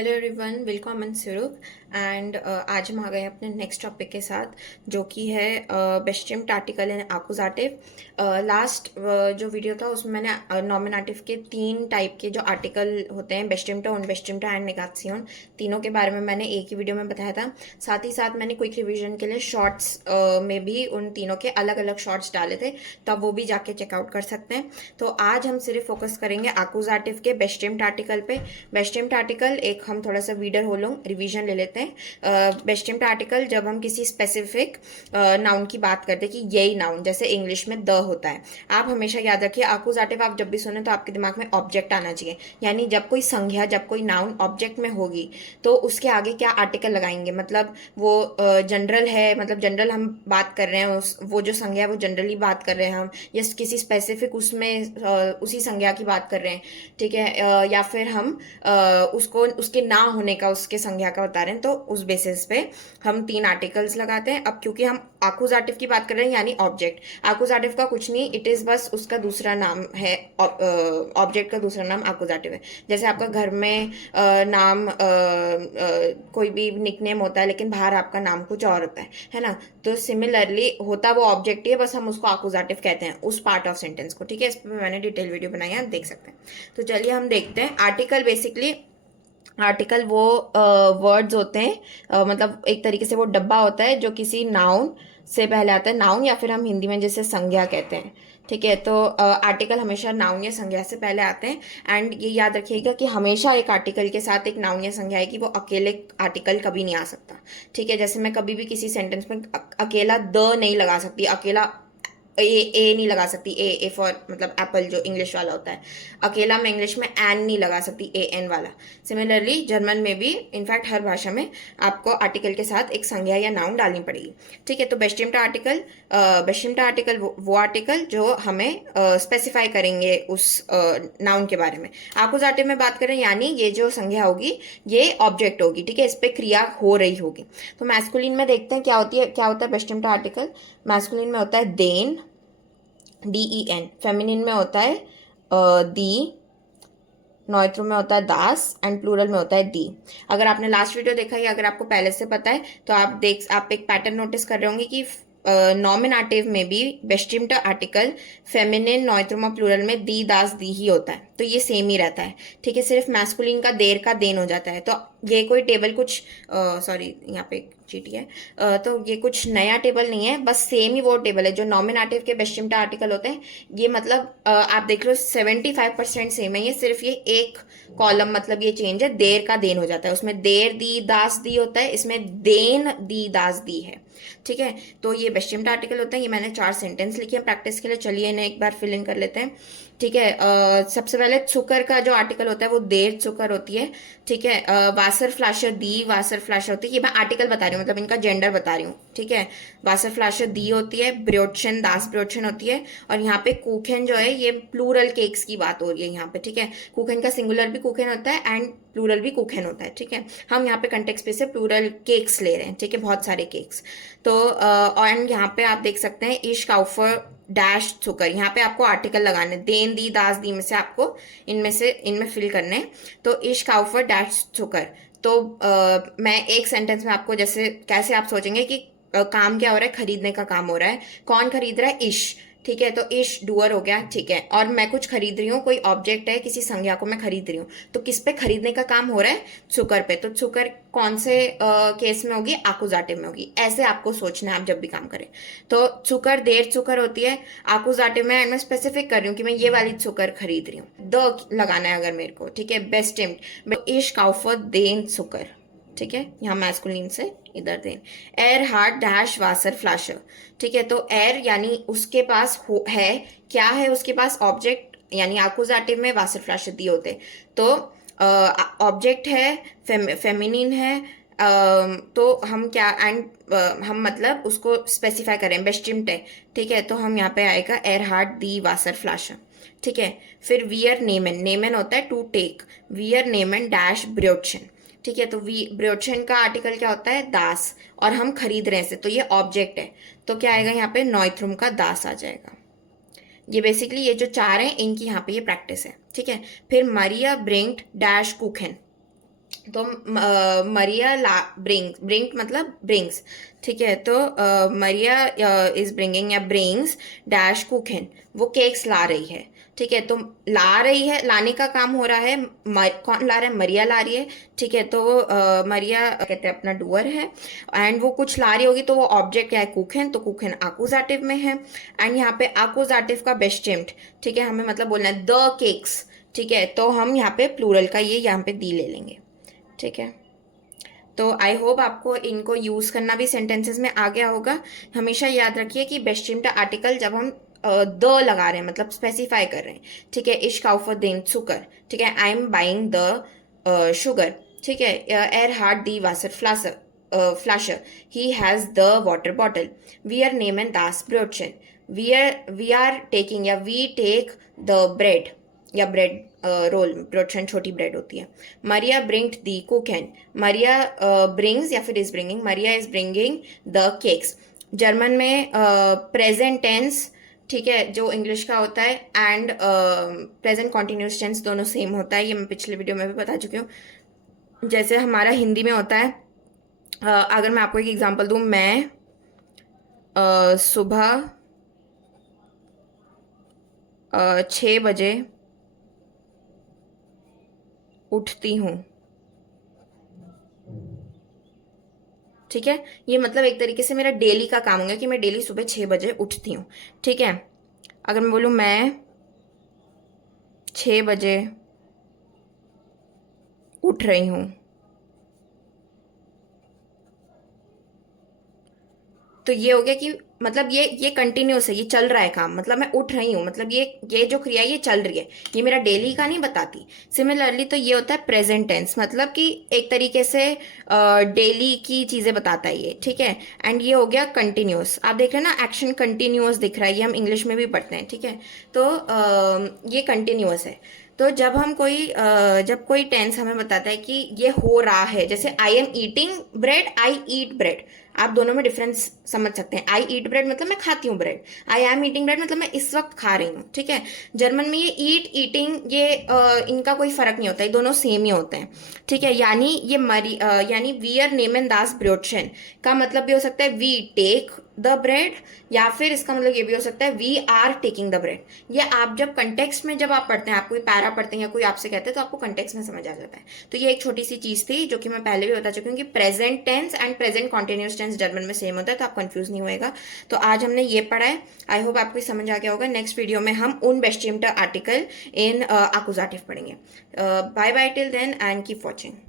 Hello everyone, welcome सुरुक and आज हम आ गए अपने नेक्स्ट टॉपिक के साथ जो कि है बेस्टिम्ड आर्टिकल एंड आकुजाटिव। लास्ट जो वीडियो था उसमें मैंने नॉमिनेटिव के 3 टाइप के जो आर्टिकल होते हैं, बेस्टिम्ड, उनबेस्टिम्ड एंड नेगेशियन, तीनों के बारे में मैंने एक ही वीडियो में बताया था। साथ ही साथ मैंने क्विक रिवीजन के लिए शॉर्ट्स में भी उन तीनों के अलग अलग शॉर्ट्स डाले थे, तो आप वो भी जाके चेकआउट कर सकते हैं। तो आज हम सिर्फ फोकस करेंगे आकुजाटिव के बेस्टिम्ड आर्टिकल पे। बेस्टिम्ड आर्टिकल एक हम थोड़ा सा वीडर हो लोग रिवीजन ले लेते हैं। बेस्टिम्ड आर्टिकल जब हम किसी स्पेसिफिक नाउन की बात करते हैं कि यही नाउन, जैसे इंग्लिश में द होता है, आप हमेशा याद रखिए आकुजाटिव आप जब भी सुने तो आपके दिमाग में ऑब्जेक्ट आना चाहिए। यानी जब कोई संज्ञा, जब कोई नाउन ऑब्जेक्ट में होगी तो उसके आगे क्या आर्टिकल लगाएंगे, मतलब वो जनरल है, मतलब जनरल हम बात कर रहे हैं, वो जो संज्ञा है वो जनरली बात कर रहे हैं हम, या किसी स्पेसिफिक उसमें उसी संज्ञा की बात कर रहे हैं, ठीक है, या फिर हम उसको उसके ना होने का, उसके संज्ञा का बता रहे हैं, तो उस बेसिस पे हम 3 आर्टिकल्स लगाते हैं। अब क्योंकि हम आकुजाटिव की बात कर रहे हैं यानी ऑब्जेक्ट, आकुजाटिव का कुछ नहीं, इट इज बस उसका दूसरा नाम है, ऑब्जेक्ट का दूसरा नाम आकुजाटिव है। जैसे आपका घर में नाम कोई भी निकनेम होता है लेकिन बाहर आपका नाम कुछ और होता है ना, तो सिमिलरली होता वो ऑब्जेक्ट ही है, बस हम उसको आकुजाटिव कहते हैं उस पार्ट ऑफ सेंटेंस को, ठीक है। इस पर मैंने डिटेल वीडियो बनाई है, आप देख सकते हैं। तो चलिए हम देखते हैं। आर्टिकल बेसिकली, आर्टिकल वो वर्ड्स होते हैं, मतलब एक तरीके से वो डब्बा होता है जो किसी नाउन से पहले आता है, नाउन या फिर हम हिंदी में जैसे संज्ञा कहते हैं, ठीक है। तो आर्टिकल हमेशा नाउन या संज्ञा से पहले आते हैं। एंड ये याद रखिएगा कि हमेशा एक आर्टिकल के साथ एक नाउन या संज्ञा है, कि वो अकेले आर्टिकल कभी नहीं आ सकता, ठीक है। जैसे मैं कभी भी किसी सेंटेंस में अकेला द नहीं लगा सकती, अकेला ए नहीं लगा सकती, ए फॉर मतलब एप्पल जो इंग्लिश वाला होता है, अकेला मैं इंग्लिश में एन नहीं लगा सकती, ए एन वाला। सिमिलरली जर्मन में भी, इनफैक्ट हर भाषा में आपको आर्टिकल के साथ एक संज्ञा या नाउन डालनी पड़ेगी, ठीक है। तो बेस्टिम्ड आर्टिकल, बेस्टिम्ड आर्टिकल वो आर्टिकल जो हमें स्पेसिफाई करेंगे उस नाउन के बारे में। आकुजाटिव में बात करें यानी ये जो संज्ञा होगी ये ऑब्जेक्ट होगी, ठीक है, इस पर क्रिया हो रही होगी। तो मैस्कुलिन में देखते हैं क्या होती है, क्या होता है बेस्टिम्ड आर्टिकल। मैस्कुलिन में होता है देन, DEN। फेमिनिन में होता है दी, नॉइट्रो में होता है दास, एंड प्लूरल में होता है दी। अगर आपने लास्ट वीडियो देखा है, अगर आपको पहले से पता है तो आप एक पैटर्न नोटिस कर रहे होंगे कि नॉमिनेटिव में भी बेस्टिम्ड आर्टिकल फेमिनिन, नॉइट्रोमा, प्लूरल में दी, दास, दी ही होता है, तो ये सेम ही रहता है, ठीक है। सिर्फ मैस्कुलिन का देर का देन हो जाता है। तो ये कोई टेबल कुछ, सॉरी यहाँ पे एक चीटी है, तो ये कुछ नया टेबल नहीं है, बस सेम ही वो टेबल है जो नॉमिनेटिव के बेस्टिम्ड आर्टिकल होते हैं। ये मतलब आप देख लो 75% सेम है, ये सिर्फ ये एक कॉलम, मतलब ये चेंज है, देर का देन हो जाता है, उसमें देर दी दास दी होता है, इसमें देन दी दास दी है, ठीक है। तो ये बेस्टिम्ड आर्टिकल होता है। ये मैंने 4 सेंटेंस लिखे हैं प्रैक्टिस के लिए, चलिए इन्हें एक बार फिल इन कर लेते हैं, ठीक है। सबसे पहले चुकर का जो आर्टिकल होता है वो देर चुकर होती है, ठीक है। वासर फ्लैशर दी वासर फ्लैशर होती है, ये मैं आर्टिकल बता रही हूँ, मतलब इनका जेंडर बता रही हूँ, ठीक है। वासर फ्लैशर दी होती है, ब्रोटशन दास ब्रोटशन होती है, और यहाँ पे कुखेन जो है ये प्लूरल केक्स की बात हो रही है यहाँ पे, ठीक है। कुखेन का सिंगुलर भी कुखेन होता है एंड प्लूरल भी कुखेन होता है, ठीक है। हम यहाँ पे कंटेक्स्ट पे से प्लूरल केक्स ले रहे हैं, ठीक है, बहुत सारे केक्स। तो और यहाँ पे आप देख सकते हैं इश काउफर डैश चुकर, यहाँ पे आपको आर्टिकल लगाने, देन दी दास दी में से आपको इनमें फिल करने। तो इश काउफर डैश चुकर, तो मैं एक सेंटेंस में आपको, जैसे कैसे आप सोचेंगे कि काम क्या हो रहा है, खरीदने का काम हो रहा है, कौन खरीद रहा है, इश, ठीक है। तो इश डूअर हो गया, ठीक है, और मैं कुछ खरीद रही हूँ, कोई ऑब्जेक्ट है, किसी संज्ञा को मैं खरीद रही हूँ, तो किस पे खरीदने का काम हो रहा है, चुकर पे। तो चुकर कौन से केस में होगी, आकुजाटिव में होगी। ऐसे आपको सोचना है आप जब भी काम करें। तो चुकर देर चुकर होती है आकुजाटिव में, मैं स्पेसिफिक कर रही हूँ कि मैं ये वाली चुकर खरीद रही हूँ, द लगाना है अगर मेरे को, ठीक है। बेस्टिम्ड इश काउफर देन चुकर, ठीक है, यहाँ मैस्कुलिन से इधर देन। एर हार्ट डैश वासर फ्लैशर, ठीक है। तो एर यानी उसके पास है, क्या है उसके पास, ऑब्जेक्ट, यानी आकुजाटिव में वासर फ्लैशर दी होते, तो ऑब्जेक्ट है, फेमिनिन है, तो हम क्या एंड हम मतलब उसको स्पेसिफाई करें, बेस्टिम्ड है, ठीक है। तो हम यहाँ पे आएगा एर हार्ट दी वासर फ्लैशर, ठीक है। फिर वियर नेमन, नेमन होता है टू टेक, वियर नेमन डैश ब्रोटशन, ठीक है। तो वी ब्रोटशन का आर्टिकल क्या होता है, दास, और हम खरीद रहे हैं से, तो ये ऑब्जेक्ट है, तो क्या आएगा यहाँ पे, नॉइथ्रुम का दास आ जाएगा। ये बेसिकली ये जो 4 हैं इनकी यहाँ पे ये प्रैक्टिस है, ठीक है। फिर मरिया ब्रिंग्ड डैश कुखेन, तो मरिया ला ब्रिंग मतलब ब्रिंग्स, ठीक है। तो मरिया इज ब्रिंगिंग या ब्रिंग्स डैश कुकिंग, वो केक्स ला रही है, ठीक है। तो ला रही है, लाने का काम हो रहा है, कौन ला रहा है? मरिया ला रही है, ठीक है। तो मरिया कहते हैं अपना डूअर है, एंड वो कुछ ला रही होगी, तो वो ऑब्जेक्ट क्या है? कुकिंग, तो कुकिंग आकुजाटिव में है। एंड यहाँ पे आकुजाटिव का बेस्टिम्ड, ठीक है, हमें मतलब बोलना है द केक्स, ठीक है। तो हम यहाँ पे प्लूरल का ये यहाँ पे दी ले लेंगे, ठीक है। तो आई होप आपको इनको यूज करना भी सेंटेंसेस में आ गया होगा। हमेशा याद रखिए कि बेस्टिम्ड आर्टिकल जब हम द लगा रहे हैं मतलब स्पेसिफाई कर रहे हैं, ठीक है। इश काउफर देन सुकर, ठीक है। I am buying the sugar, ठीक है। एर हार्ट दी वासर फ्लासर फ्लाशर, he has the water bottle, वी आर नेम एंड दास ब्रोडशन, वी आर टेकिंग या वी टेक द ब्रेड या ब्रेड रोल, ब्रोडशन छोटी ब्रेड होती है। मरिया ब्रिंग्ड दी कुकन, मरिया ब्रिंग्स या फिर is bringing, Maria is bringing the cakes. German में प्रेजेंट टेंस, ठीक है, जो इंग्लिश का होता है, एंड प्रेजेंट कॉन्टिन्यूस टेंस दोनों सेम होता है, ये मैं पिछले वीडियो में भी बता चुकी हूँ। जैसे हमारा हिंदी में होता है, अगर मैं आपको एक एग्जांपल दूं, मैं सुबह 6 बजे उठती हूँ, ठीक है। ये मतलब एक तरीके से मेरा डेली का काम हो गया कि मैं डेली सुबह 6 बजे उठती हूँ, ठीक है। अगर मैं बोलूँ मैं 6 बजे उठ रही हूँ, तो ये हो गया कि मतलब ये कंटिन्यूस है, ये चल रहा है काम, मतलब मैं उठ रही हूँ, मतलब ये जो क्रिया है ये चल रही है, ये मेरा डेली का नहीं बताती। सिमिलरली तो ये होता है प्रेजेंट टेंस, मतलब कि एक तरीके से डेली की चीजें बताता है ये, ठीक है। एंड ये हो गया कंटिन्यूस, आप देख रहे हैं ना, एक्शन कंटिन्यूस दिख रहा है, ये हम इंग्लिश में भी पढ़ते हैं, ठीक है। तो ये कंटिन्यूस है। तो जब कोई टेंस हमें बताता है कि ये हो रहा है, जैसे I am eating bread, I eat bread, आप दोनों में डिफरेंस समझ सकते हैं। आई ईट ब्रेड मतलब मैं खाती हूँ bread, I am eating bread मतलब मैं इस वक्त खा रही हूँ, ठीक है। जर्मन में ये ईट ईटिंग ये इनका कोई फर्क नहीं होता, ये दोनों सेम ही होते हैं, ठीक है। यानी वी आर नेम एंड दास ब्रोडशन का मतलब भी हो सकता है वी टेक द ब्रेड, या फिर इसका मतलब ये भी हो सकता है we are taking the bread. ये आप जब कंटेक्स्ट में जब आप पढ़ते हैं, आप कोई पैरा पढ़ते हैं या कोई आपसे कहते हैं, तो आपको कंटेक्स्ट में समझ आ जाता है। तो ये एक छोटी सी चीज थी जो कि मैं पहले भी बता चुकी हूँ कि present tense and present continuous tense German में सेम होता है, तो आप कंफ्यूज नहीं होएगा। तो आज हमने ये पढ़ा है, आई होप आपको समझ आ गया होगा। नेक्स्ट वीडियो में हम उन बेस्टिम्ट आर्टिकल इन आकुजाटिव पढ़ेंगे। Bye bye till then and keep watching.